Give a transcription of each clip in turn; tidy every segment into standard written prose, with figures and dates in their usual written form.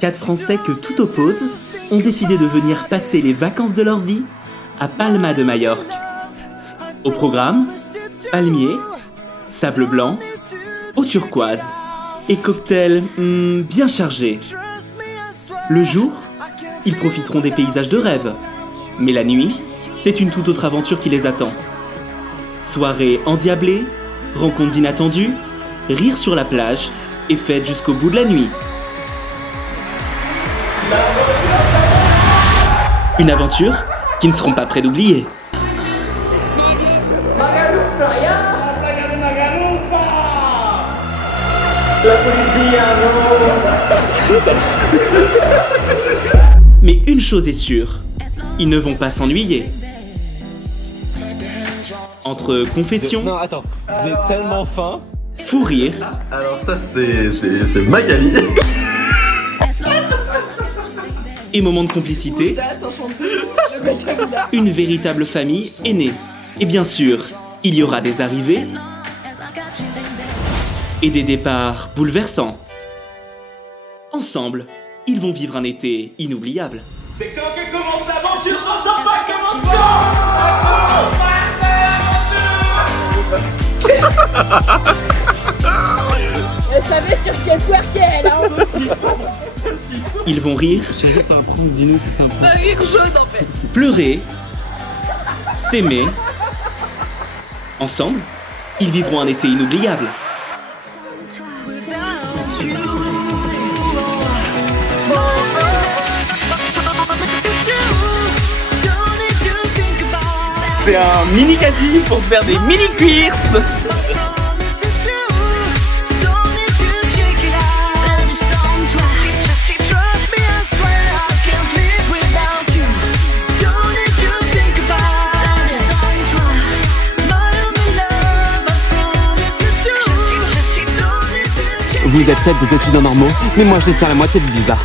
4 Français que tout oppose ont décidé de venir passer les vacances de leur vie à Palma de Majorque. Au programme, palmiers, sable blanc, eau turquoise et cocktails bien chargés. Le jour, ils profiteront des paysages de rêve. Mais la nuit, c'est une toute autre aventure qui les attend. Soirée endiablée, rencontres inattendues, rire sur la plage et fête jusqu'au bout de la nuit. Une aventure qu'ils ne seront pas prêts d'oublier. Mais une chose est sûre, ils ne vont pas s'ennuyer. Entre confessions, Non, attends, j'ai tellement faim. fou rire Alors ça c'est Magali. et moments de complicité, une véritable famille est née. Et bien sûr, il y aura des arrivées et des départs bouleversants. Ensemble, ils vont vivre un été inoubliable. C'est quand que commence l'aventure, j'entends pas comment Elle savait sur qui elle twerkait, elle, hein. Ils vont rire, Chérie, ça va prendre, dis-nous si c'est un Un rire jaune, en fait. pleurer, s'aimer. Ensemble, ils vivront un été inoubliable. C'est un mini caddie pour faire des mini cuirs. Vous êtes peut-être des étudiants normaux, mais moi je tiens la moitié du visa.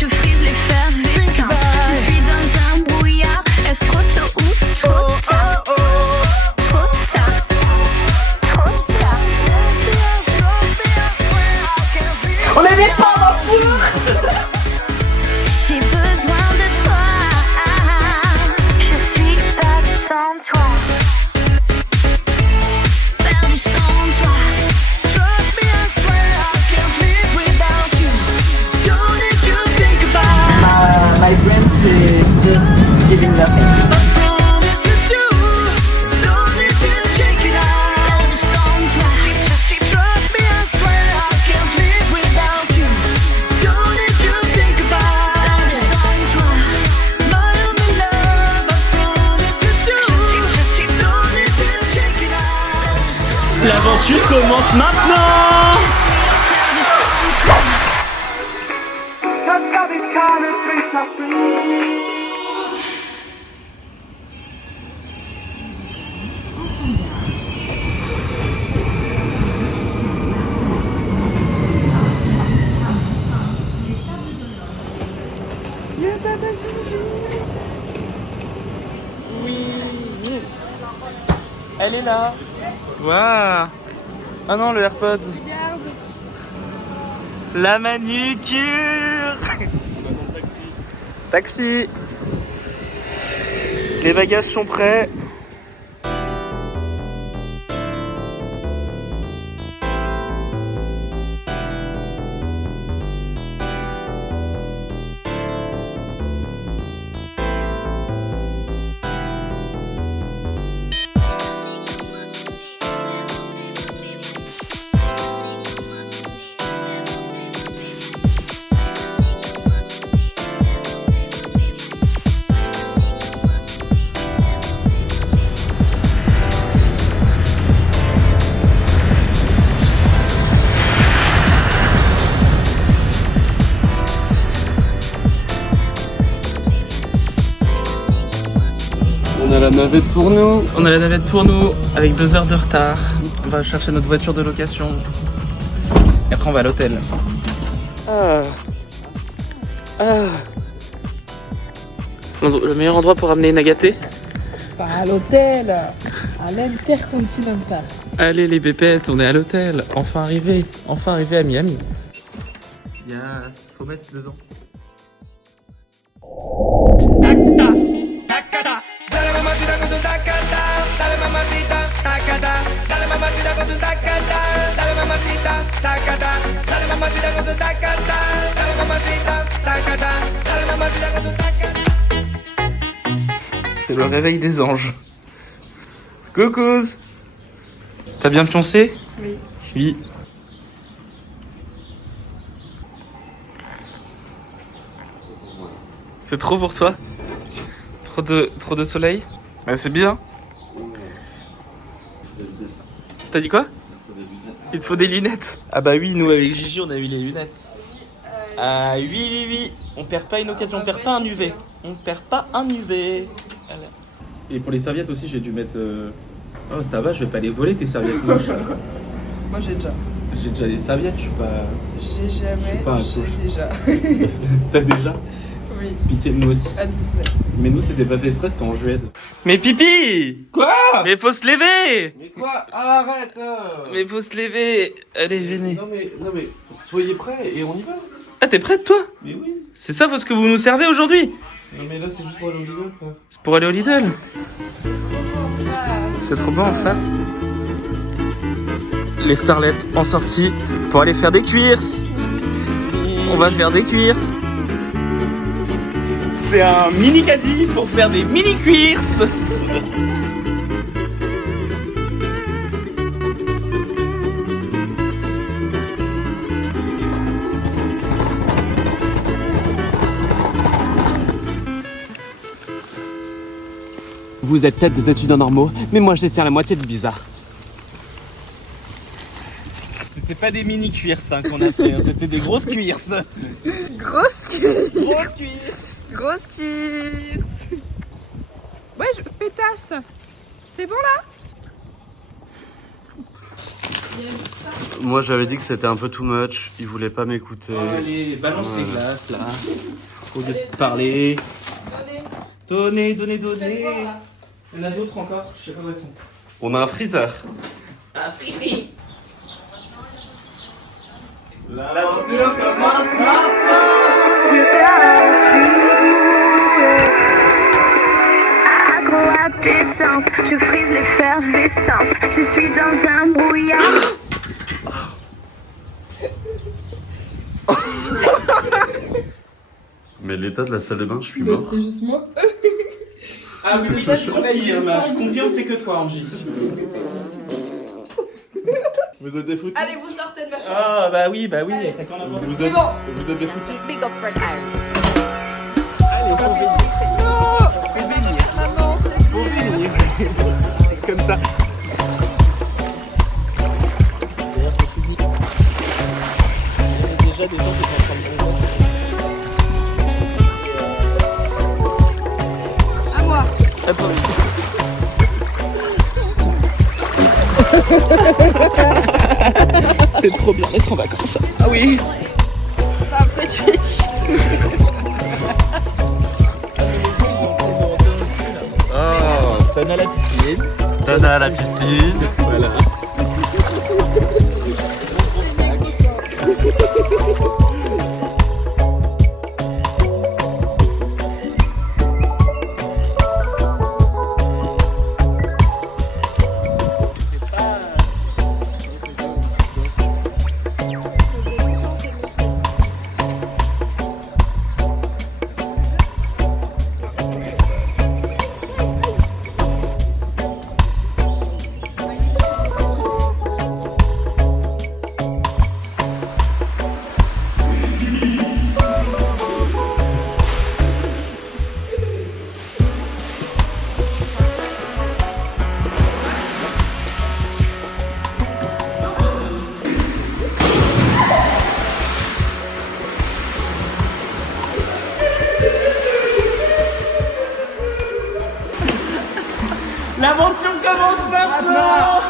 Je frise l'effervescence. Je suis dans un brouillard. Est-ce trop tôt ou trop tard? Trop tard. Trop tard. On avait pas dans le four. J'ai besoin de toi. Je suis perdue sans toi. Perdue sans toi. Trust me, I swear I can't live without you. Don't need to think about My friend, c'est just giving nothing. promise to do. Don't need to check it out. Perdue sans toi. Trust me, I swear I can't live without you. Don't need to think about. Perdue sans toi. My only love, I promise to do. Don't need to check it out. L'aventure commence maintenant! Elle est là. Waouh. Ah non, le AirPods. La manucure. Taxi. Les bagages sont prêts. On a la navette pour nous. On a la navette pour nous avec 2 heures de retard. On va chercher notre voiture de location. Et après on va à l'hôtel. Le meilleur endroit pour amener Nagaté? Pas à l'hôtel, à l'Intercontinental. Allez les pépettes, on est à l'hôtel. Enfin arrivé à Miami. Yes, faut mettre dedans. Dale mamacita con tu tacata, dale mamacita, tacata, dale mamacita con tu tacata, dale mamacita, tacata, dale mamacita con tu tacata, dale mamacita, tacata, dale mamacita con tu tacata. C'est le réveil des anges. Coucou. T'as bien pioncé? Oui. Oui. C'est trop pour toi? Trop de soleil? Bah c'est bien. T'as dit quoi? Il te faut des lunettes. Ah bah oui, nous avec Gigi on a eu les lunettes. Ah oui. On perd pas une occasion, on perd pas un UV. On perd pas un UV. Voilà. Et pour les serviettes aussi j'ai dû mettre... Oh ça va, je vais pas les voler tes serviettes moches. Moi j'ai déjà. J'ai déjà des serviettes, je suis pas... J'ai jamais. pas un J'ai couche. déjà. T'as déjà? Oui. Piqué nous aussi. À Disney. Mais nous c'était pas fait exprès, c'était en juillet. Mais pipi! Quoi? Mais faut se lever! Mais quoi? Arrête! Mais faut se lever! Allez, venez. Non mais, soyez prêts et on y va. Ah, t'es prête toi? Mais oui. C'est ça ce que vous nous servez aujourd'hui? Non mais là c'est juste pour aller au Lidl quoi. C'est pour aller au Lidl? C'est trop bon en face. Les starlettes en sortie pour aller faire des cuirs. On va faire des cuirs. C'est un mini caddie pour faire des mini cuirs. Vous êtes peut-être des étudiants normaux, mais moi je détiens la moitié du bizarre. C'était pas des mini cuirs ça qu'on a fait, hein. C'était des grosses cuirs. Grosse cuisse. Grosses cuirs. Grosse cuisse. Ouais, pétasse. C'est bon là? Moi j'avais dit que c'était un peu too much, il voulait pas m'écouter. Allez, balance les glaces là. Au lieu de parler. Donnez. Il y en a d'autres encore, je sais pas où elles sont. On a un freezer. Un free. L'aventure commence Accro à tes sens, je frise l'effervescence. Je suis dans un brouillard. Mais l'état de la salle de bain, je suis mort. C'est juste moi. Ah oui, ça, je confirme, c'est que toi, Angie. Vous êtes des footies? Allez, vous sortez de ma chambre. Ah bah oui, t'as qu'en avoir. Vous C'est êtes, bon. vous êtes des footies? Big up Fred Harry. Allez, faut venir. Maman, c'est Faut venir. Comme ça. Déjà des gens qui sont en train de bronzer. à moi. Attends. C'est trop bien d'être en vacances. Ah oui. Ça a fait Twitch. Oh, Tonne à la piscine. Tana à la piscine. Voilà. L'aventure commence maintenant.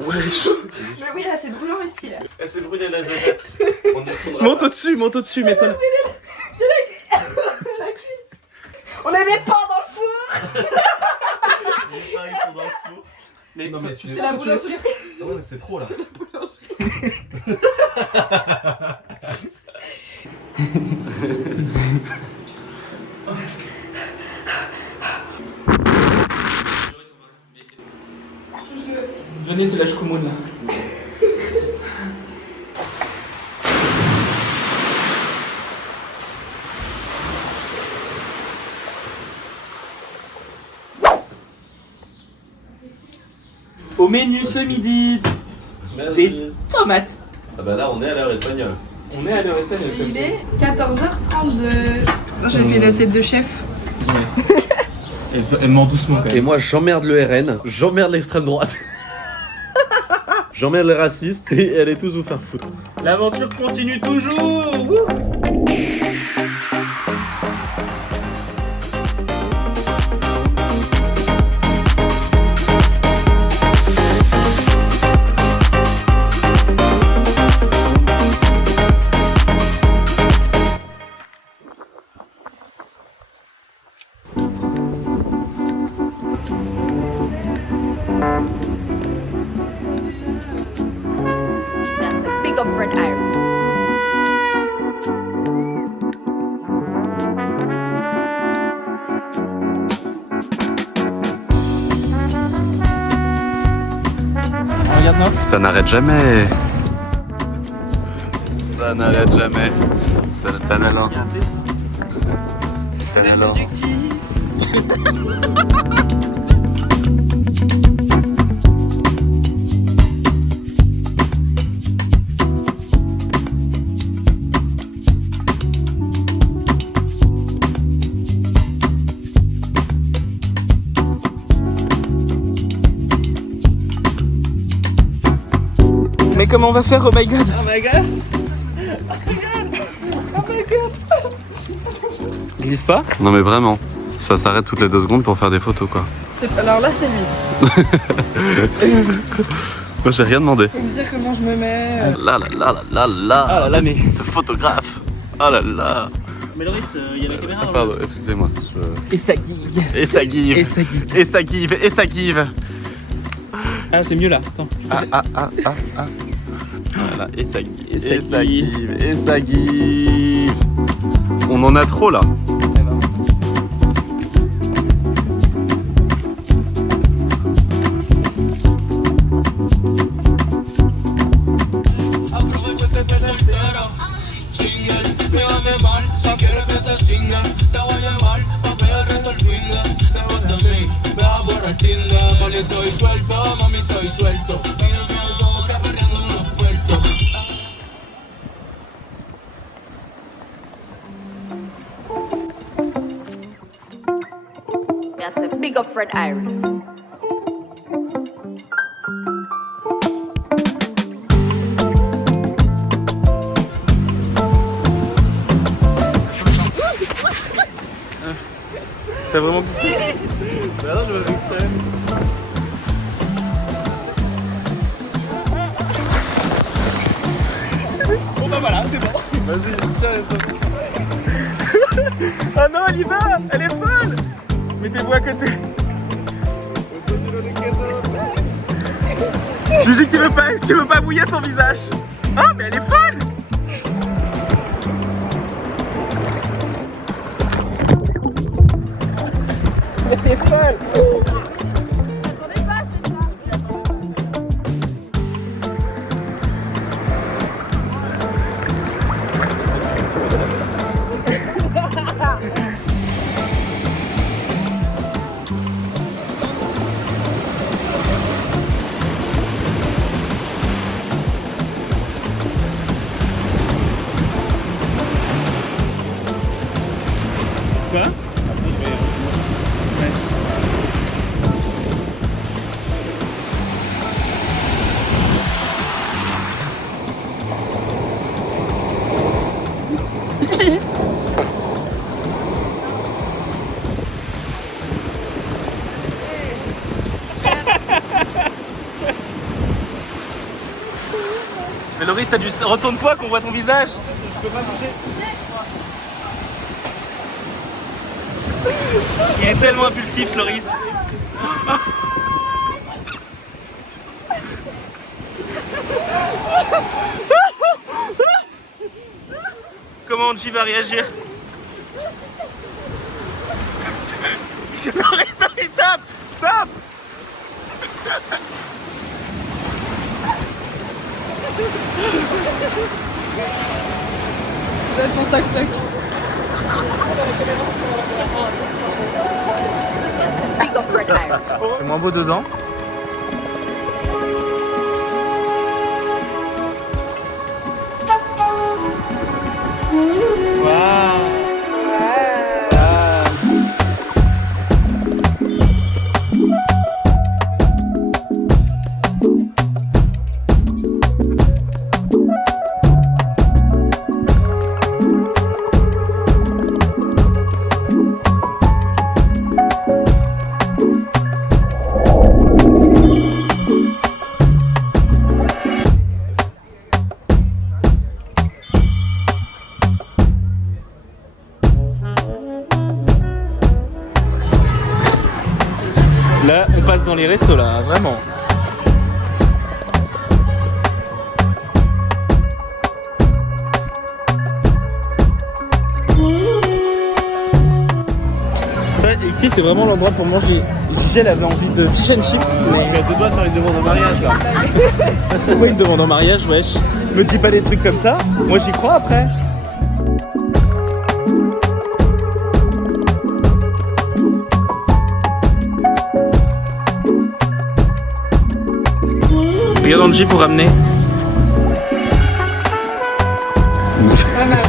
Wesh. Mais oui, là, c'est brûlant ici, là. Elle s'est brûlée la zazette. On ne tournera Monte pas. au-dessus, mets-toi là. On a des pains dans le four. Mais Non, mais tu c'est- sais la boulangerie. Ouais, mais c'est trop là. Venez, c'est la Shkumun là. Au menu ce midi, des tomates. Ah bah là, on est à l'heure espagnole. On est à l'heure espagnole. Il est 14h32. J'ai fait l'assiette de chef. Elle ment doucement quand Et même. moi, j'emmerde le RN, j'emmerde l'extrême droite. J'emmerde les racistes et allez tous vous faire foutre. L'aventure continue toujours. Wouh. That's a big up friend Irish. Regarde-moi. Ça n'arrête jamais. Ça n'arrête jamais. C'est le Tanalin. Tanalin. Mais comment on va faire? Oh my god. Glisse pas. Non mais vraiment, ça s'arrête toutes les 2 secondes pour faire des photos quoi. Alors là, c'est lui. Moi j'ai rien demandé. Faut me dire comment je me mets. Là là là là là là. Ah là là, mais- Ce photographe. Oh là là. Mais Loris, il y a la caméra dans Pardon, excusez-moi. Et ça gigue. Et ça give. Et ça gigue. Et ça give. Et ça give. Ah, c'est mieux là. Attends. Ah. Voilà, et ça give. Et ça Et ça give. give. Et ça give. On en a trop là. That's a big up friend Irish. T'as vraiment kiffé? Bah non, je vais exprès. Bon bah voilà, c'est bon. Vas-y, tiens, Oh non, elle y va. Elle est folle. Mettez-vous à côté. Gigi qui veut pas mouiller son visage. Ah mais elle est folle. Elle est folle. Attendez pas, c'est là. Quoi? Mais Loris, t'as dû... Retourne-toi qu'on voit ton visage. Je peux pas bouger. Il est tellement impulsif, Loris. Comment Angie va réagir? Non, stop! Stop! Mon tac-tac. That's a big of red iron. C'est moins beau dedans. Là, on passe dans les restos là, vraiment. Ça, ici, c'est vraiment l'endroit pour manger. Gigi, elle avait envie de fish and chips, mais Je suis à deux doigts de faire une demande en mariage là. moi, une demande en mariage, wesh. Me dis pas des trucs comme ça. Moi, j'y crois après. Regarde Angie pour ramener. Pas mal.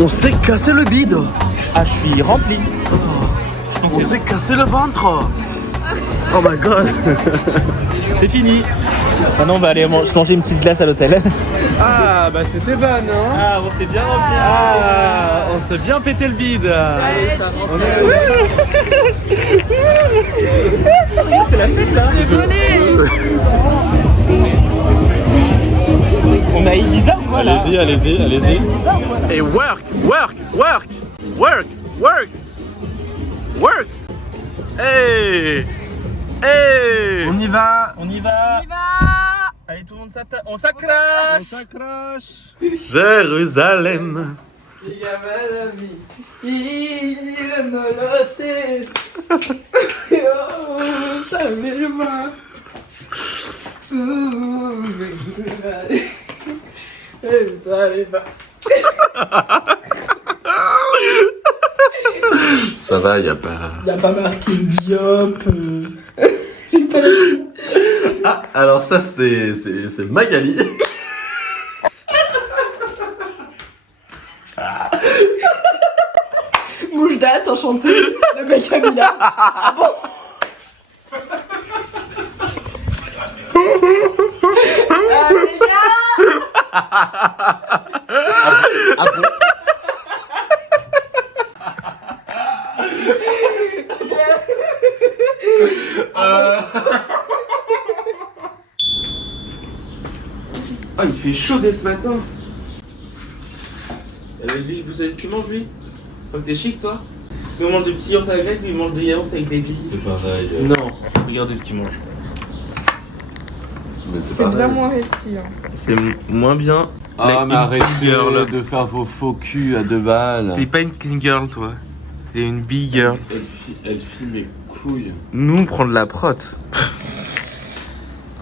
On s'est cassé le bide. Ah, je suis rempli. On s'est cassé le ventre. Oh my god. C'est fini. Maintenant, on va aller manger une petite glace à l'hôtel. Ah, bah c'était bon, non? Ah, on s'est bien rempli. Ah, on s'est bien pété le bide. On est c'est la fête là. C'est volé. On a Ibiza, voilà. Allez-y. Et work. Hey. On y va. Allez, tout le monde on s'accroche. Jérusalem. Ça va, y a pas. Y'a pas marqué Diop. Ah, alors ça c'est Magali. Moujdat, enchanté. Le mec Camilla. Ah bon? Ah les gars. Ah bon? Ah, il fait chaud dès ce matin. Lui, vous savez ce qu'il mange lui? Comme t'es chic toi? Nous on mange des petits yaourts avec grec, lui il mange des yaourts avec des bis. C'est pareil. Non, regardez ce qu'il mange. Mais C'est pareil. bien moins healthy. Hein. C'est moins bien. Ah, mais arrêtez girl. de faire vos faux culs à 2 balles. T'es pas une clean girl toi. T'es une big girl. Elle filme mes couilles. Nous on prend de la prot.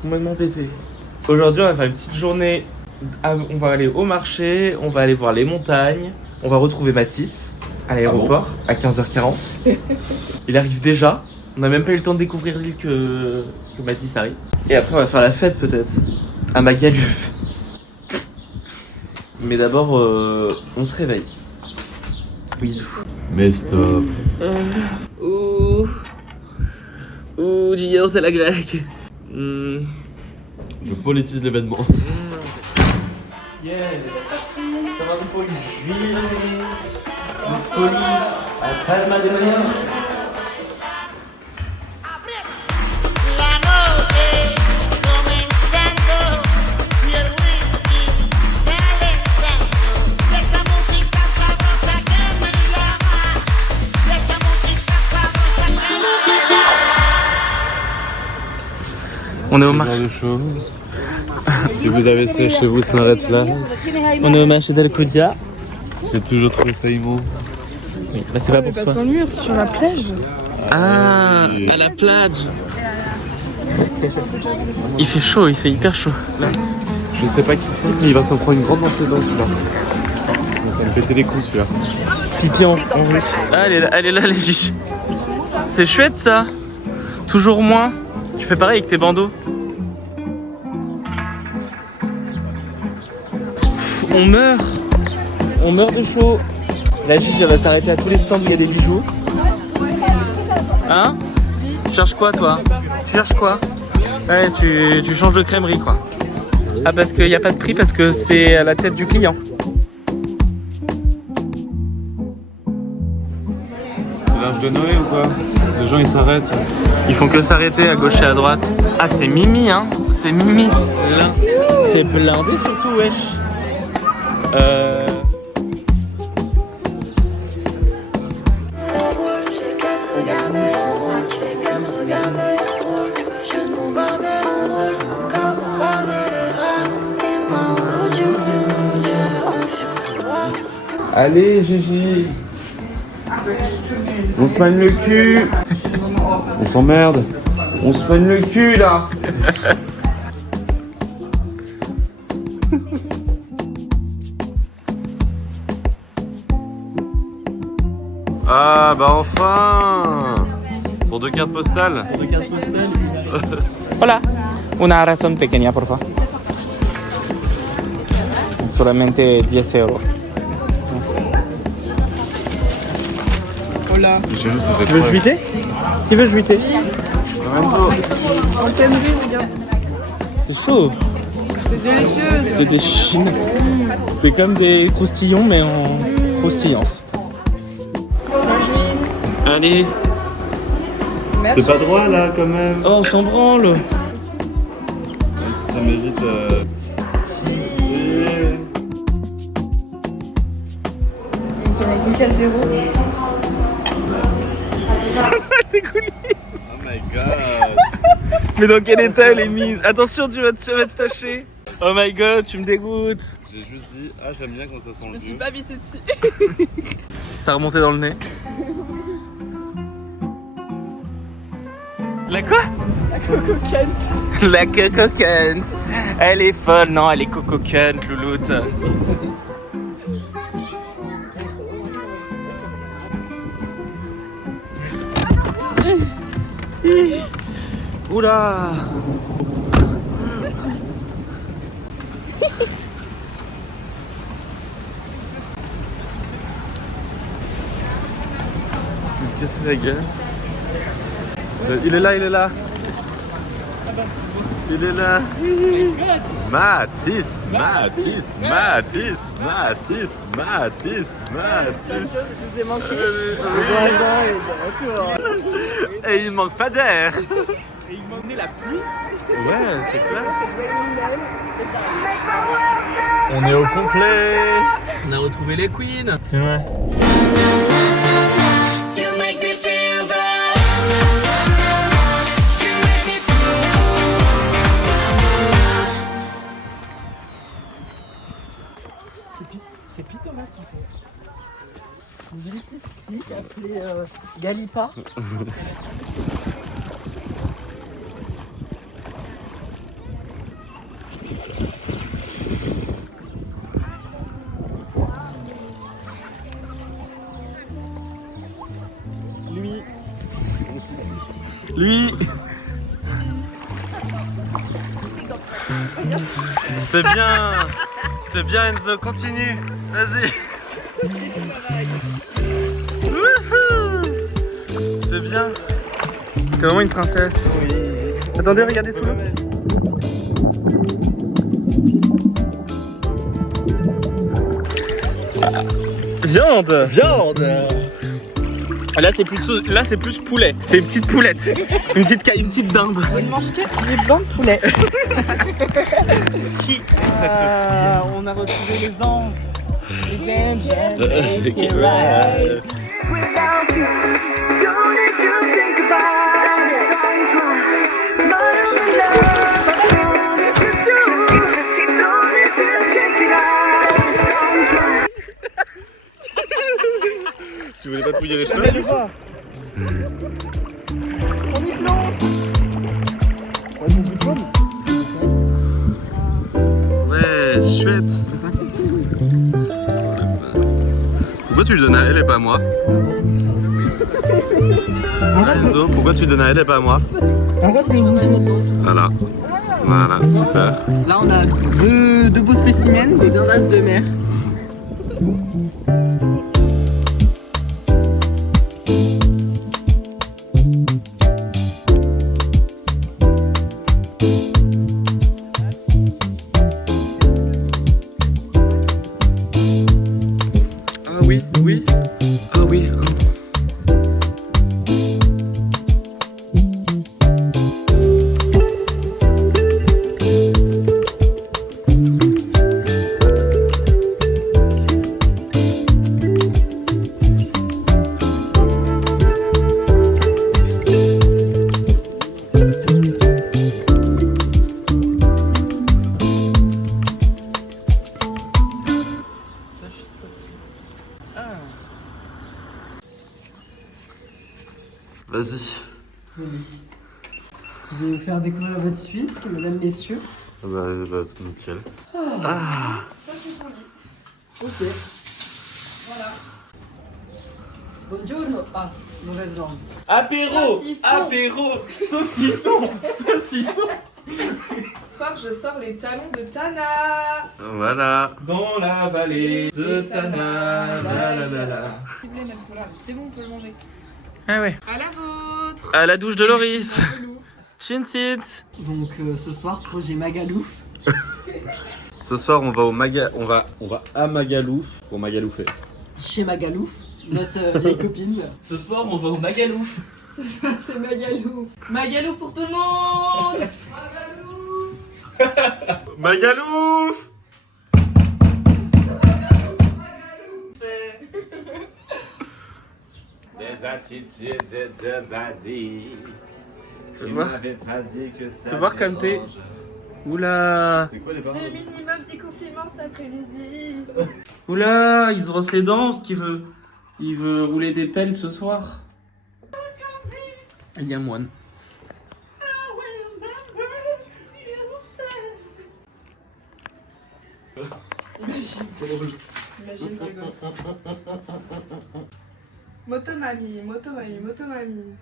Complètement pété. Aujourd'hui on va faire une petite journée. On va aller au marché, on va aller voir les montagnes, on va retrouver Mathis à l'aéroport à 15h40. Il arrive déjà, on n'a même pas eu le temps de découvrir l'île que Mathis arrive. Et après on va faire la fête peut-être à Magaluf. Mais d'abord on se réveille. Bisous. Mais stop. Ouh. Ouh, Gio, c'est la grecque. Je politise l'événement. Yes. Ça va pour une journée de folie à Palma de Mallorca. La noche comenzando y el whisky calentando. Y esta música sabrosa que me llama. Y esta música sabrosa que me llama. On est au Ce marché. genre de choses. Si vous avez ça chez vous, c'est un red flag. On est au marché d'Alcudia. J'ai toujours trouvé ça immonde. Oui, bah c'est pas pour Pas toi. sur le mur, sur la plage. Ah, à la plage. Il fait chaud, il fait hyper chaud. Là. Je sais pas qui c'est, mais il va s'en prendre une grande dans ses dents celui-là. Ça me pétait les couilles celui-là. Pipi en rouge. Ah, elle est là, les giches. C'est chouette ça. Toujours moins. Tu fais pareil avec tes bandeaux. On meurt. On meurt de chaud. La giche elle va s'arrêter à tous les stands où il y a des bijoux. Hein? Tu cherches quoi toi? Tu cherches quoi? Ouais, tu changes de crèmerie quoi. Ah parce qu'il n'y a pas de prix parce que c'est à la tête du client. C'est l'âge de Noé ou quoi? Les gens ils s'arrêtent. Ils font que s'arrêter à gauche et à droite. Ah c'est Mimi hein. C'est Mimi. Là. C'est blindé surtout wesh. Allez Gigi. On se magne le cul. On s'emmerde. On se magne le cul là. Ah bah enfin. Pour 2 cartes postales. Hola. Una razón pequeña por favor. Solamente 10 euros. Voilà. J'avoue ça fait Tu veux peur. juiter? Qui veut juiter? En thèmerie, regarde. C'est chaud. C'est délicieux. C'est des chines. C'est comme des croustillons mais en croustillance. Allez. Merci. C'est pas droit là quand même. Oh on s'en branle. Même si ça mérite. On dirait un truc à zéro. Oh my god. Mais dans quel état elle est mise? Attention tu vas te tâcher. Oh my god tu me dégoûtes. J'ai juste dit, ah j'aime bien quand ça sent Je le me suis vieux. pas vissée dessus. Ça a remonté dans le nez. La quoi? Coquette. La cocoquante. Elle est folle, non, elle est cocoquante, louloute. Oula. Qu'est-ce que la gueule? Il est là, il est là. Il est là. Mathis, Mathis, Mathis, Mathis, Mathis, Mathis. Et il manque pas d'air. Et il m'a emmené la pluie. Ouais, c'est clair. On est au complet. On a retrouvé les queens. Ouais. You make me feel good. You make me C'est Pitomas qui fait. Une jolie petite fille appelée Galipa. Lui. C'est bien Enzo, continue, vas-y. Wouhou. C'est bien. C'est vraiment une princesse. Oui. Attendez, regardez sous l'eau. Viande. Viande. Là c'est plus poulet. C'est une petite poulette. une petite dinde. Je ne mange que du blanc de poulet. Qui est cette fille? On a retrouvé les anges. Les angels. Without you, don't need to think about it. Bottom of love, don't need to do. Don't need to check it out. Tu voulais pas te mouiller les cheveux? On y plonge. Ouais, chouette. Pourquoi tu le donnes à elle et pas à moi? Enzo, pourquoi tu le donnes à elle et pas à moi? Voilà. Voilà, super. Là, on a deux beaux spécimens, des dindasses de mer. Ah oui, oui. Ah oui. Vas-y. Je vais vous faire découvrir votre suite, mesdames, messieurs. Bah c'est nickel. Ça, c'est ton lit. Ok. Voilà. Buongiorno. Ah, mauvaise langue. Apéro. Saucisson. Apéro. Saucisson. Saucisson. Ce soir, je sors les talons de Tana. Voilà. Dans la vallée de Tana. La la la la. C'est bon, on peut le manger. Ah ouais. À la vôtre. À la douche de Loris. Chinsit. Donc ce soir, projet Magalouf. Ce soir on va on va à Magalouf pour Magalouffer. Chez Magalouf, notre vieille copine. Ce soir, on va au Magalouf. C'est Magalouf. Magalouf pour tout le monde. Magalouf. Les attitudes de Badi. Tu vois pas dit que ça. Fais voir comme t'es. Oula. C'est quoi les J'ai le minimum petit compliment cet après-midi. Oula, il se brosse les dents parce qu'il veut. Il veut rouler des pelles ce soir. Il y a moine. Imagine le gosse. Motomami, motomami, motomami.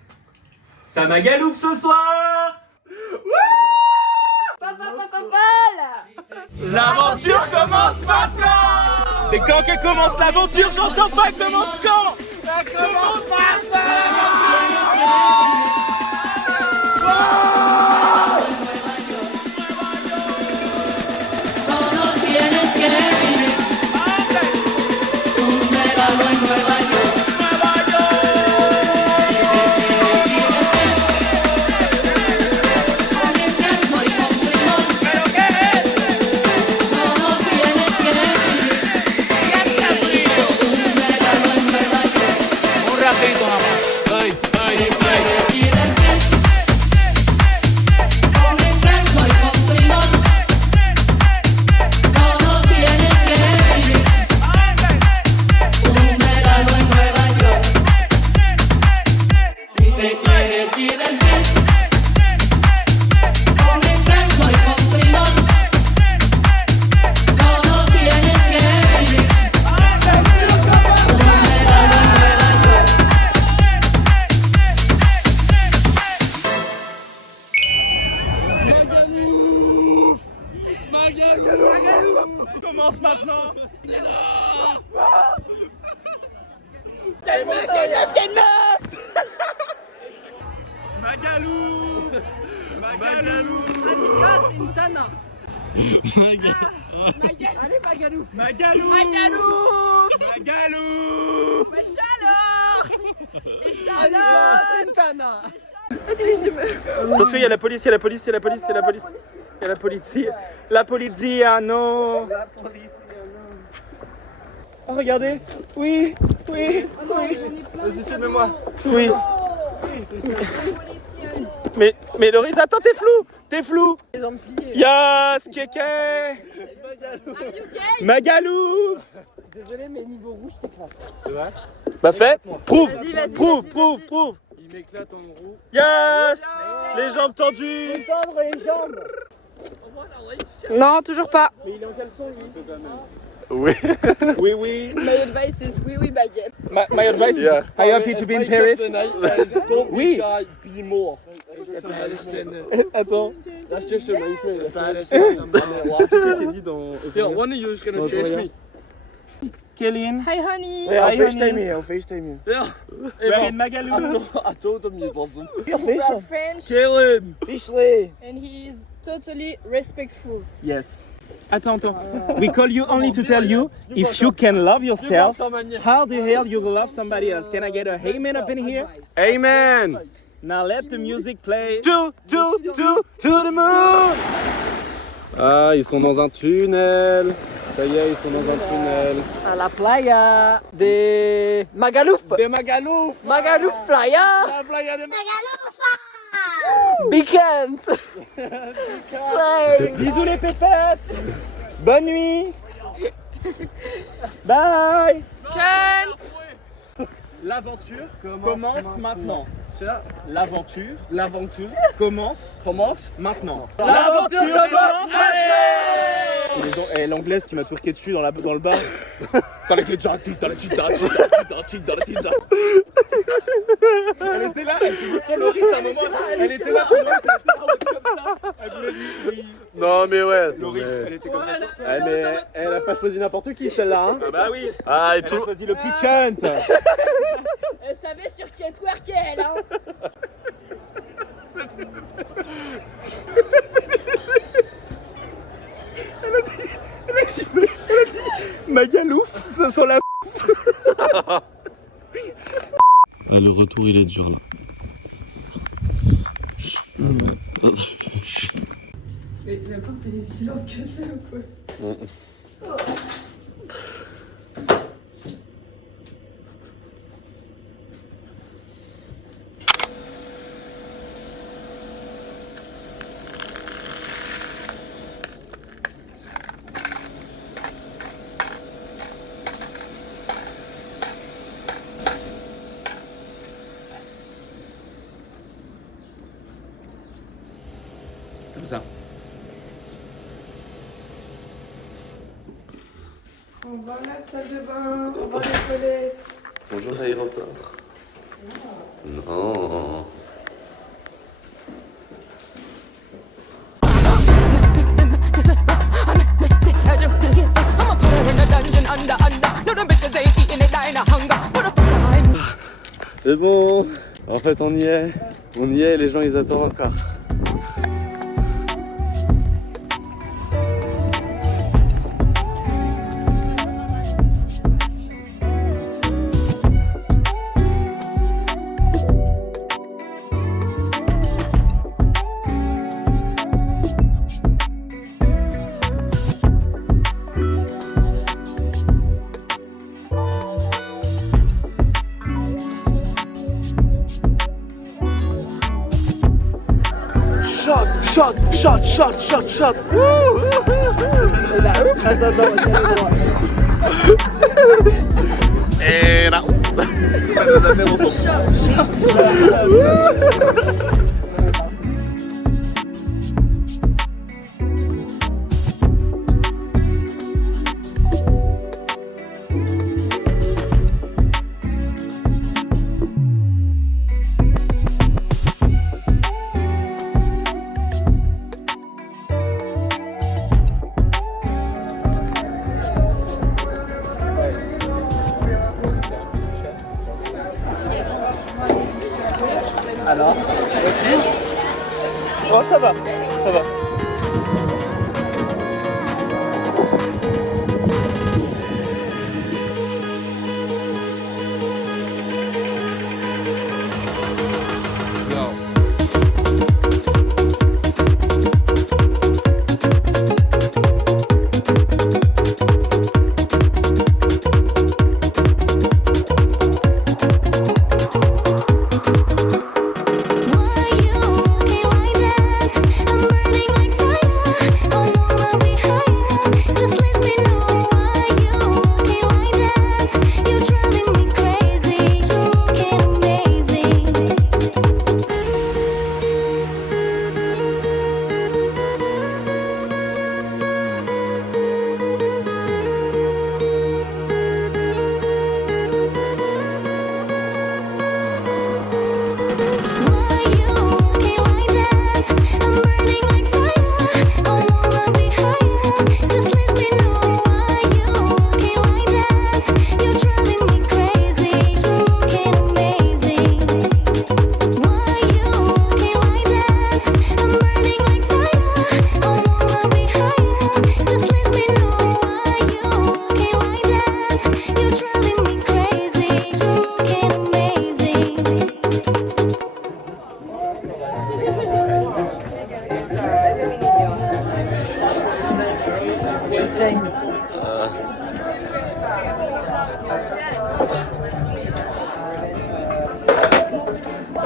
Ça magalouf ce soir. Papa, L'aventure commence maintenant. C'est quand que commence l'aventure? J'entends pas, elle commence quand? Elle commence commence maintenant. Magalou. Magalou. Annika, c'est une tana. Allez, Magalou. Magalou. Magalou. Magalou. Wesh alors. Annika, c'est une tana. Attention, il y a la police, il y a la police, il y a la police, il y a la police. Il y a la police. La police, ah non. Oh, regardez. Oui, oui, oui. Vas-y, filme-moi. Oui. Mais Loris, attends, t'es flou. T'es flou. Yes, kéké. Magalou. Désolé, mais niveau rouge, c'est grave. C'est vrai? Bah fais. Prouve. Vas-y, Prouve, vas-y, prouve, vas-y. prouve. Il m'éclate en roue. Yes. Les jambes tendues. Tendre les jambes. Non, toujours pas. Mais il est en caleçon, lui. Oui. Oui, oui. My advice is oui, oui, baguette. My advice is, Yeah. are you happy to be in Paris? Oui. Be more. Attends. That's just amazing. Qu'est-ce dit dans... Yeah, one of you is gonna chase me. Kéline. Hi, honey. Where are you, FaceTime honey? I'll FaceTime you. Yeah. We're in Magalou. I told him you'd love them. We are French Caleb! Beasley! and he is totally respectful. Yes. Attends. We call you only to tell you, if you can love yourself, how the hell you will love somebody else? Can I get a amen up in here? Amen. Now let the music play. To the moon. Ah, ils sont dans un tunnel. Ça y est, ils sont dans un tunnel. À la playa de Magalouf! De Magalou. Magalouf Playa! La playa de Big Kent! Slay! Bisous les pépettes. Bonne nuit. Bye. Kent. L'aventure commence maintenant. L'aventure L'aventure commence commence maintenant. L'aventure commence Et l'anglaise qui m'a twerké dessus dans le bar. Elle était là, elle s'est dit sur Loris à un moment. Elle était là, sur Loris, elle était là comme ça. Elle voulait lui. Non mais ouais. Loris, elle était comme ça. Elle a pas choisi n'importe qui celle-là, hein? Ah bah oui. Ah, et Elle a tout. choisi le plus cunt. Elle savait sur qui elle twerkait, elle, hein. Magalouf, ça sent la. Ah, le retour il est dur là. Mais la part, c'est les silences que c'est ou quoi? Comme ça. On va à la salle de bain, on va aux toilettes. Bonjour l'aéroport. Non. C'est bon. En fait on y est. On y est, les gens ils attendent encore. Shot. Et là. Alors Oh, ça va, ça va.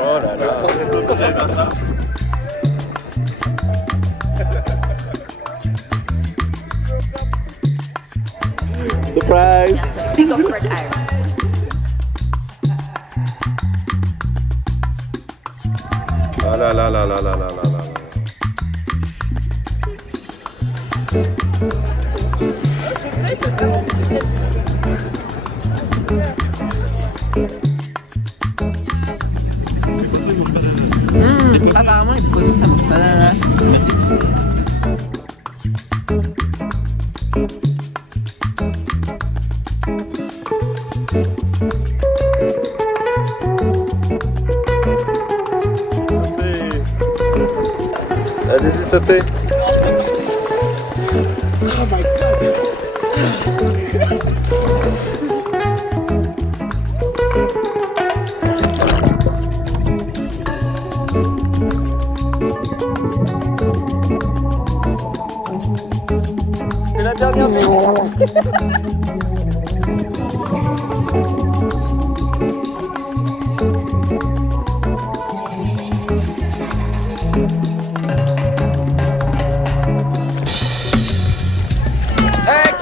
Oh là là. Surprise. Big up Red Iron. Oh là là là là là là là là. Apparemment, les poissons, ça mange pas d'ananas. Allez-y, sautez. C'est la dernière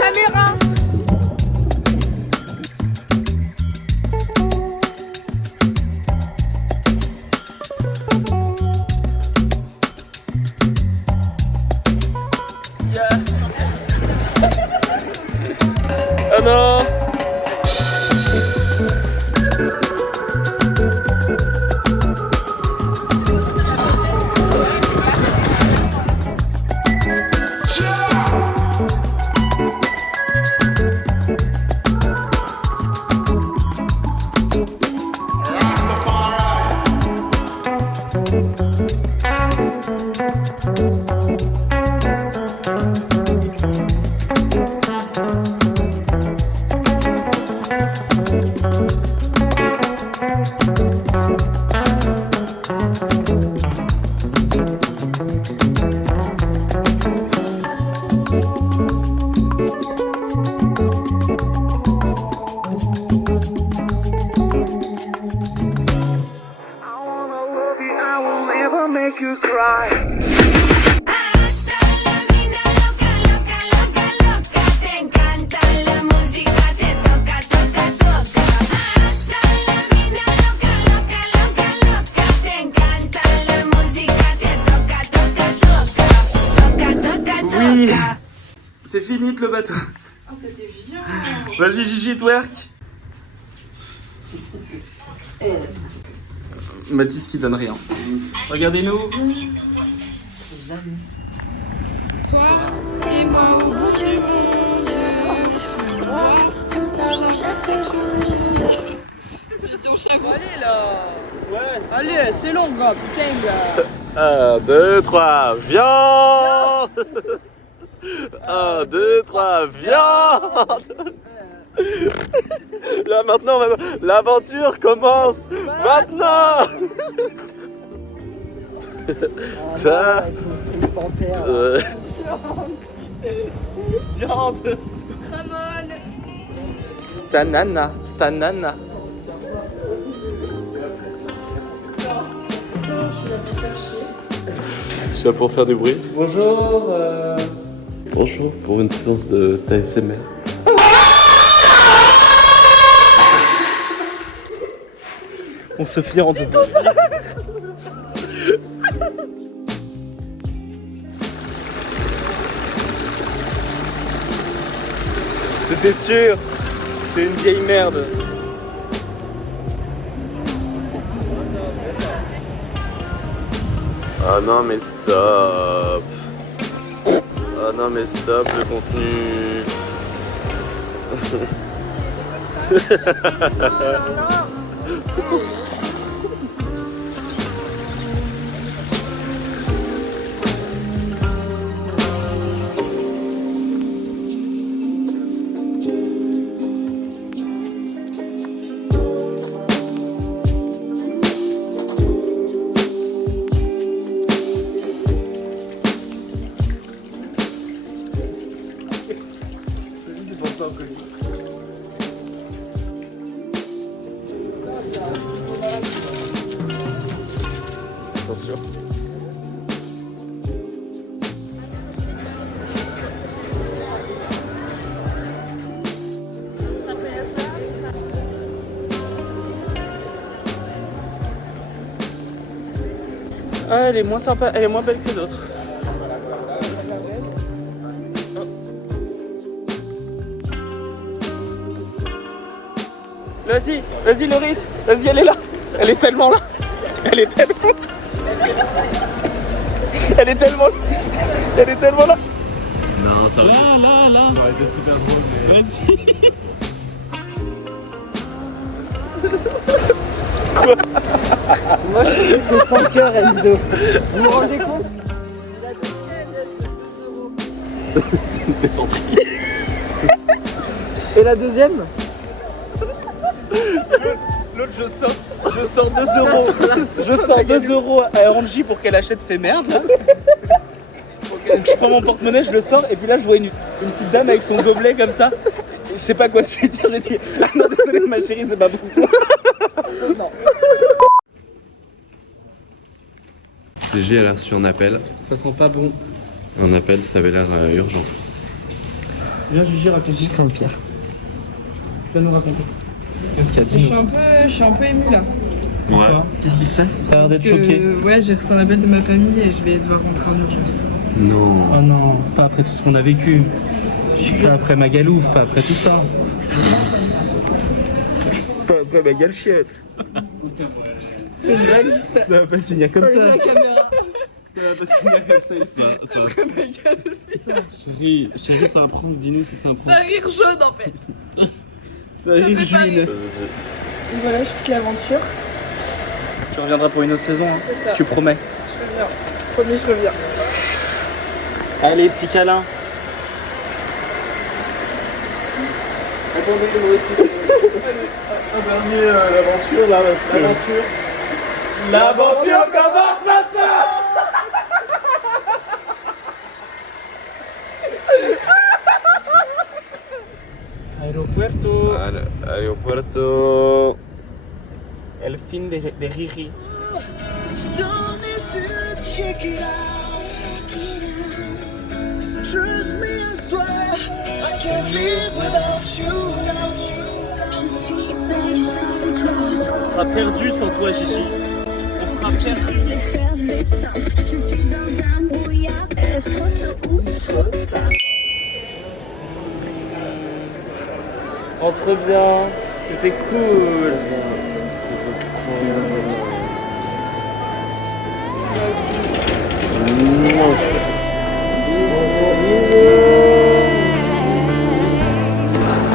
Caméra. Oh non. Oui, c'est fini le bateau. Oh, c'était violent. Vas-y Gigi, twerk. Mathis qui donne rien. Regardez-nous. Jamais. Toi et moi au bout du monde. J'étais au chapeau. Allez là. Ouais, Allez, c'est long, gars. Putain, gars. 1, 2, 3, viande. 1, 2, 3, viande. Là maintenant, l'aventure commence maintenant. Ta... Viande. Ramon. Ta nana, ta nana. Je suis là pour faire du bruit. Bonjour. Bonjour, pour une séance de ASMR. On se fiande. C'était sûr. T'es une vieille merde. Ah non mais stop. Ah non mais stop le contenu. Attention. Ah, elle est moins sympa, elle est moins belle que d'autres. Vas-y, vas-y Loris, vas-y, elle est là. Elle est tellement là. Elle est tellement là. Elle est tellement là. Elle est tellement là. Non, ça aurait été... Là. Ça aurait été super drôle mais... Vas-y. Moi je trouve que t'es sans cœur Enzo. Vous vous rendez compte? C'est une plaisanterie. Et la deuxième? L'autre, je sors 2 euros. Je sors 2 euros à Angie pour qu'elle achète ses merdes. Là. Donc, je prends mon porte-monnaie, je le sors, et puis là, je vois une petite dame avec son gobelet comme ça. Et je sais pas quoi je lui dire. J'ai dit ah non, désolé, ma chérie, c'est pas pour toi. Non. CG elle a reçu un appel. Ça sent pas bon. Un appel, ça avait l'air urgent. Viens, Gigi, raconte. Je crains le pire. Tu vas nous raconter. Qu'est-ce qu'il y a dit? Je suis un peu émue là. Ouais. Qu'est-ce qui se passe? T'as l'air Parce d'être choqué. que ouais, j'ai reçu un appel de ma famille et je vais devoir rentrer en urgence. Non. Oh non, pas après tout ce qu'on a vécu. Pas après ma galouffe, pas après tout ça. Pas après ma galchiette. C'est une blague, j'espère. Ça va pas se finir comme Allez, ça. la caméra. Ça va pas se finir comme ça ici. Chérie, c'est un prank, dis-nous si c'est un C'est un rire jaune en fait. Ça arrive, fait pas Juline. Donc voilà, je quitte l'aventure. Tu reviendras pour une autre saison, hein. C'est ça. Tu promets. Je reviens. Promis, je reviens. Allez, petit câlin. Attendez, moi aussi. Un dernier, l'aventure, là, l'aventure. L'aventure commence maintenant. Aeropuerto. Aeropuerto. El fin de Riri. Don't need to check it out. Trust me, I swear I can't live without you. On sera perdu sans toi, Gigi. On sera perdu. Rentre bien. C'était cool.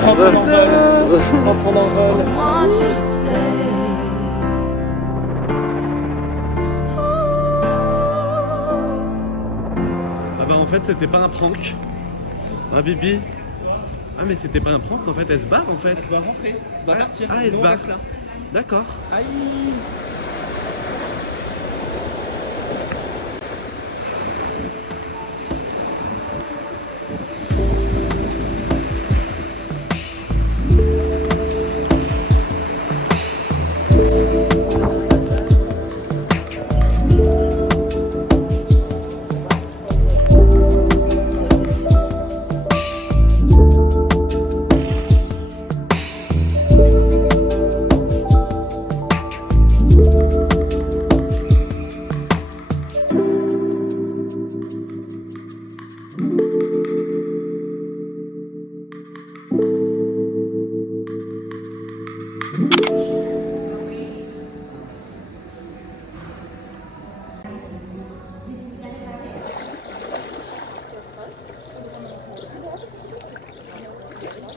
Prends ton envol. Prends ton envol. fait c'était pas un prank. Ah Bibi. Ah mais c'était pas un prank en fait, elle se barre en fait. Elle doit rentrer, elle doit partir. Ah elle se Nous, on barre. reste là. D'accord. Aïe.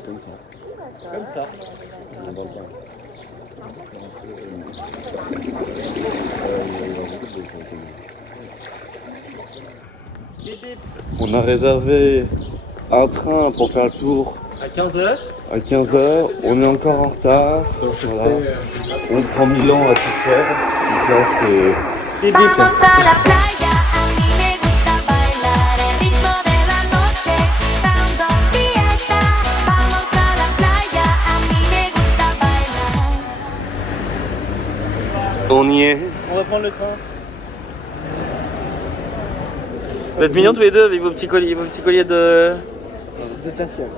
Comme ça. Comme ça. On n'en parle pas. On a réservé un train pour faire le tour À 15h. à 15h. On est encore en retard. Voilà. On prend 1000 ans à tout faire. Donc là, c'est. Vamos a la playa, a mí me gusta bailar el ritmo de la noche, sounds of fiesta. Vamos a la playa, a mí me gusta bailar. On y est. On va prendre le train. Vous êtes mignons tous les deux avec vos petits colliers de... De ta fiole.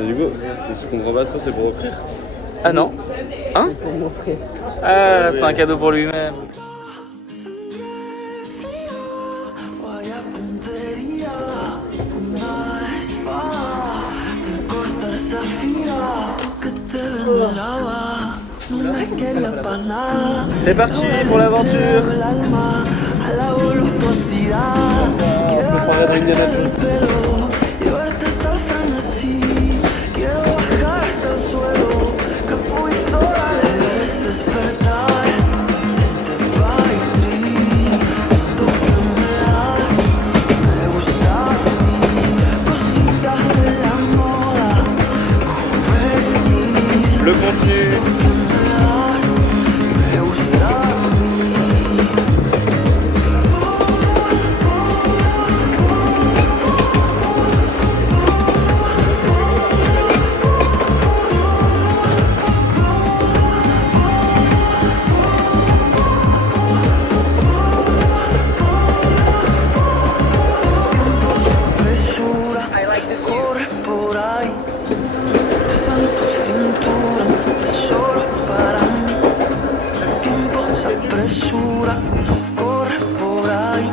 Et du coup, je comprends pas ça, c'est pour offrir. Ah non. Hein? Pour m'offrir. Ah, c'est un cadeau pour lui-même. Vaya puntería, una espada que corta esa fila, que te veneraba, no me quería pa' nada. C'est parti pour l'aventure. El alma a la voluptuosidad, quiero agarrarte el pelo, llevarte hasta el frenesí, quiero bajarte al suelo, capullo debes despertar, este body dream, esto que me das, me gusta a mí, cositas de la moda, juvenil, Le contenu. que me das, me gusta a mí. Presura, corre por ahí, está en tu cintura, tesoro para mí. El tiempo se apresura, corre por ahí,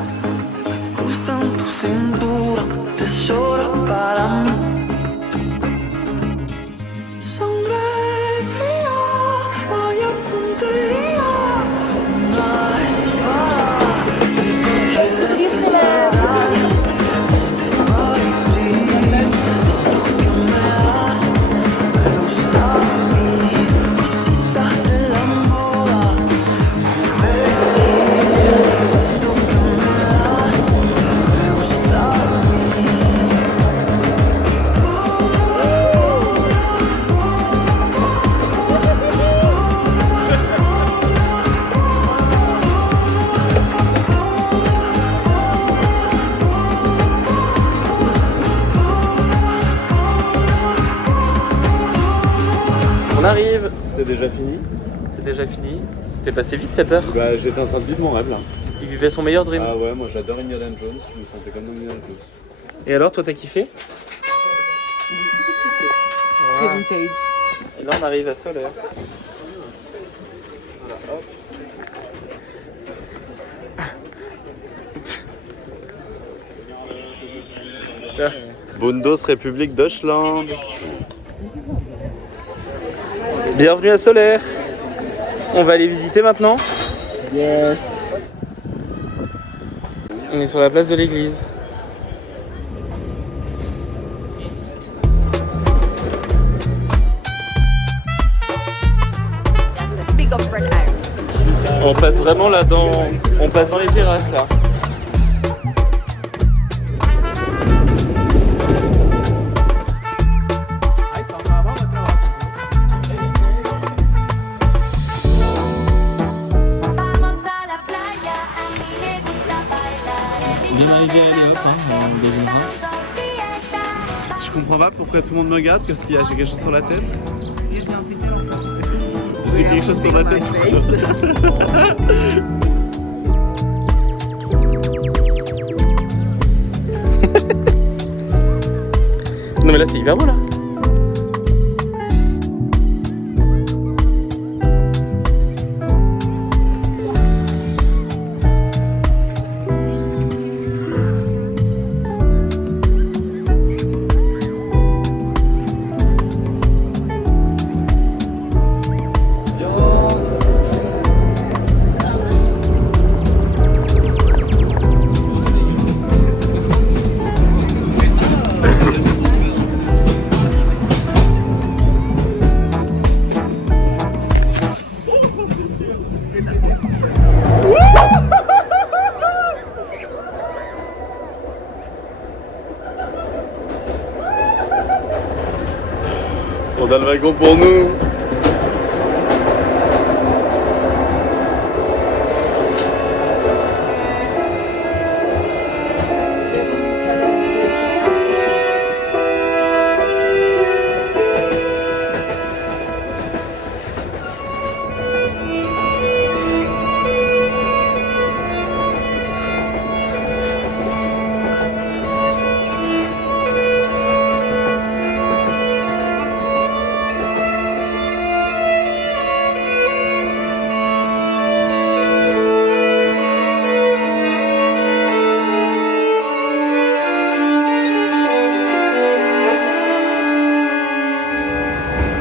está en tu cintura, tesoro para mí. Sangre fría, vaya puntería, una espada que corta esta edad. Este body dream, esto que me das, me gusta a mí, cositas de la moda, juvenil, esto que me das, me gusta a mí. On arrive. C'est déjà fini. C'est déjà fini. C'était passé vite cette heure. Bah, j'étais en train de vivre mon rêve là. Il vivait son meilleur dream. Ah ouais, moi j'adore Indiana Jones, je me sentais comme Indiana Jones. Et alors, toi, t'as kiffé? Très vintage. Et là, on arrive à Solaire. Voilà, hop. Tiens. Bundos, République Deutschland. Bienvenue à Solaire. On va aller visiter maintenant. Yes. On est sur la place de l'église. That's a big up Fred Iron. On passe vraiment là dans... On passe dans les terrasses là. On vient d'arriver, allez hop, hein, on délivrera. Je comprends pas pourquoi tout le monde me regarde, qu'est-ce qu'il y a, j'ai quelque chose sur la tête? J'ai quelque chose sur la tête. Non mais là c'est hyper beau là. On a le wagon pour nous.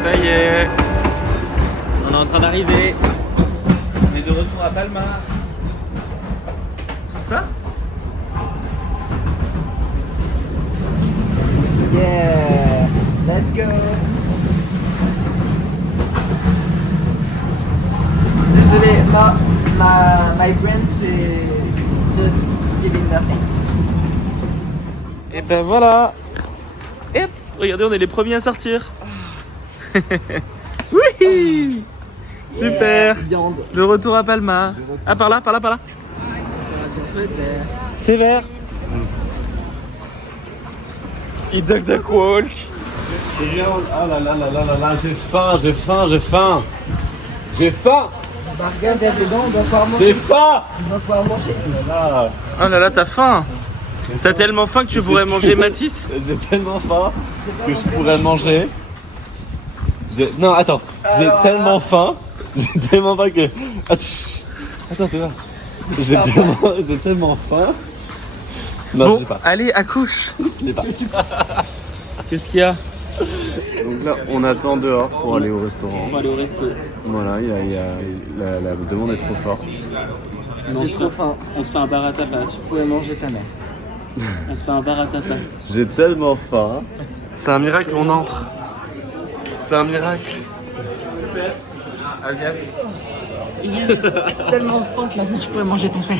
Ça y est, on est en train d'arriver. On est de retour à Palma. Tout ça? Yeah, let's go. Désolé, my brain c'est just giving nothing. Et ben voilà. Et hop, regardez, on est les premiers à sortir. Oui. Super. Viande. De retour à Palma. Ah par là, par là, par là. Ça va bientôt être vert. C'est vert. Il duck duck walk. Ah là là là là là là, j'ai faim, j'ai faim, j'ai faim. J'ai faim. Bah regarde dedans, on doit pouvoir manger. J'ai faim. On doit pouvoir manger. Là, Oh là là, t'as faim. T'as tellement faim que tu pourrais manger Mathis. j'ai tellement faim que je pourrais manger. Non, attends, j'ai tellement faim. J'ai tellement faim que. Attends, t'es là. J'ai tellement faim. Non, je Bon, l'ai pas. allez, accouche. Je l'ai pas. Qu'est-ce qu'il y a? Donc là, on attend dehors pour aller au restaurant. On va aller au resto. Voilà, la demande est trop forte. J'ai trop faim. On se fait un bar à tapas. Tu pouvais manger ta mère. On se fait un bar à tapas. J'ai tellement faim. C'est un miracle, on entre. C'est un miracle. Super. Asias. J'ai tellement faim que maintenant je pourrais manger ton père.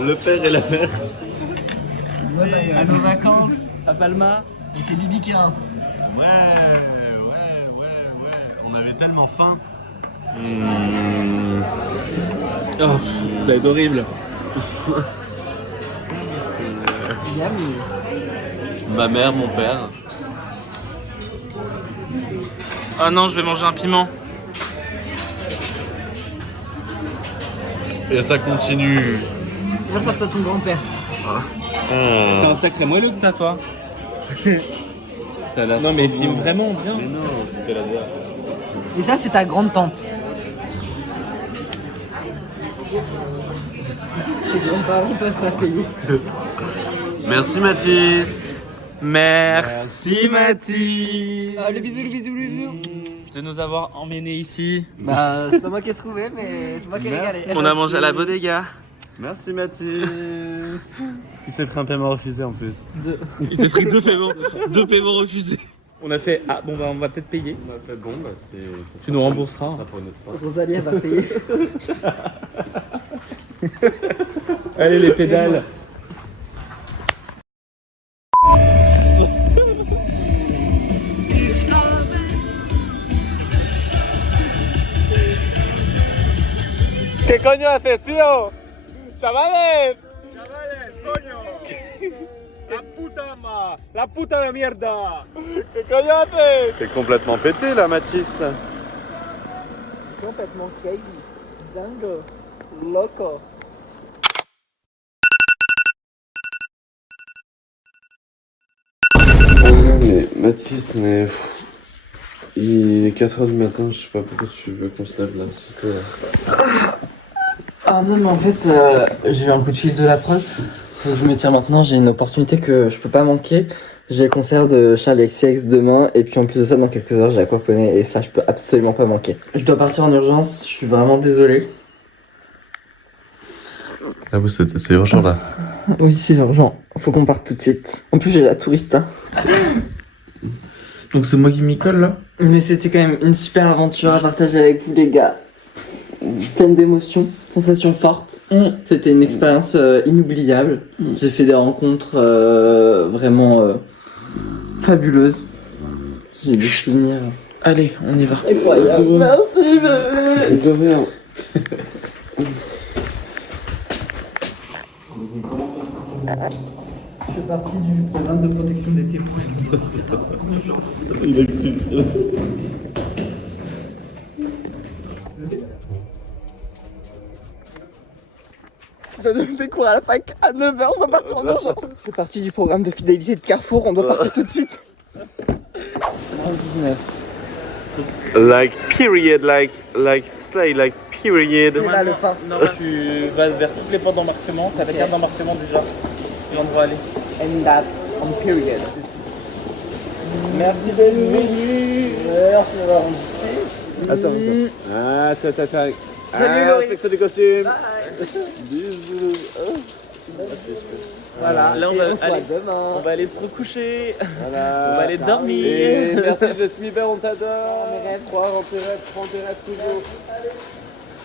Le père et la mère. À nos vacances à Palma. Et c'est Bibi qui rince. Ouais. On avait tellement faim. Oh, ça va être horrible. Yummy. Ma mère, mon père. Ah non, je vais manger un piment. Et ça continue. Je crois que c'est ton grand-père. C'est un sacré moelleux que t'as, toi. Non, mais filme vraiment bien. Mais non, c'était la bière. Et ça, c'est ta grande-tante. Tes grands-parents peuvent pas payer. Merci Mathis. Merci Mathis. Ah, le bisou, le bisou, le bisou. De nous avoir emmenés ici. Bah, c'est pas moi qui ai trouvé, mais c'est moi qui ai régalé. On a mangé à la bodega. Merci Mathis. Il s'est pris un paiement refusé en plus. Il s'est pris deux paiements refusés. On a fait, ah bon bah on va peut-être payer. On a fait bon, bah c'est. Tu nous rembourseras. Ça sera pour une autre fois. Rosalie, elle va payer. Allez les pédales. coño haces, tío? ¡Chavales! La puta de mierda. ¿Qué coño haces? T'es complètement pété là, Mathis. Complètement crazy. Dingo. Loco. Non mais Mathis, mais... Il est 4h du matin, je sais pas pourquoi tu veux qu'on se lève là, c'est quoi là? Ah non, mais en fait, j'ai eu un coup de fil de la prod. Faut que je me tire maintenant, j'ai une opportunité que je peux pas manquer. J'ai le concert de Charli XCX demain, et puis en plus de ça, dans quelques heures, j'ai Aquaponé, et ça, je peux absolument pas manquer. Je dois partir en urgence, je suis vraiment désolé. Ah oui, c'est urgent là. Oui, c'est urgent, faut qu'on parte tout de suite. En plus, j'ai la tourista. Donc c'est moi qui m'y colle là? Mais c'était quand même une super aventure à partager avec vous, les gars. Pleine d'émotions, sensations fortes. C'était une expérience inoubliable. J'ai fait des rencontres vraiment fabuleuses. J'ai des souvenirs Allez, on y va. incroyables. Merci, bébé. De rien. Je fais partie du programme de protection des témoins. Il explique. Je dois donner des cours à la fac à 9h, on doit partir en urgence. Je fais partie du programme de fidélité de Carrefour, on doit partir tout de suite. 119. Like period, like slay, like period. C'est là le pain. Non, tu vas vers toutes les portes d'embarquement, t'as la carte d'embarquement déjà. Et l'endroit aller. And that's on period. Merci d'être venu. Merci d'avoir invité. Attends. Salut Loris. Respecte les costumes. Bisous. Voilà. Là, on et va on se voit aller- demain. On va aller se recoucher. Voilà. On va aller dormir. Et merci Jasmine, on t'adore. Mes rêves. Croire en tes rêves, prends tes rêves toujours.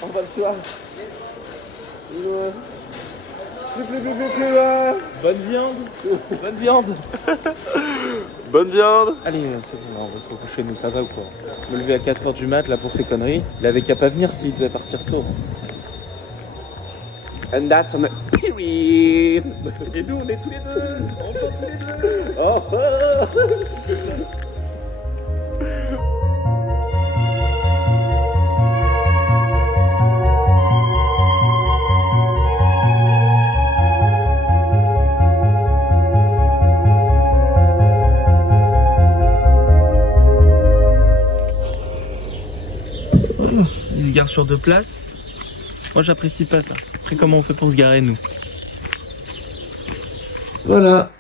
Envole-toi. Plus loin. Bonne viande. Bonne viande. Bonne viande. Allez, c'est bon, là, on va se recoucher, nous, ça va ou quoi? Me lever à 4h du mat, là, pour ces conneries. Il avait qu'à pas venir s'il devait partir tôt. And that's on a period. Et nous, on est tous les deux. Enfin, tous les deux. Une gare sur 2 places. Moi, j'apprécie pas ça. Après, comment on fait pour se garer, nous? Voilà.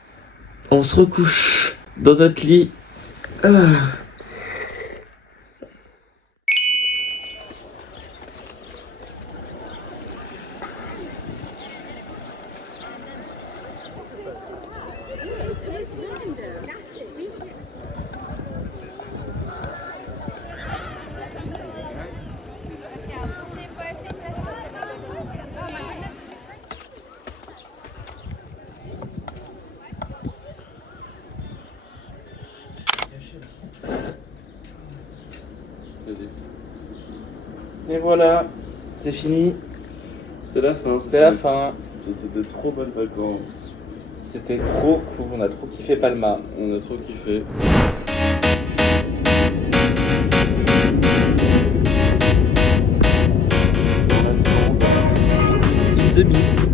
On se recouche dans notre lit. Et voilà, c'est fini. C'est la fin. C'est la fin. C'était des trop bonnes vacances. C'était trop cool. On a trop kiffé Palma. On a trop kiffé. In the meat.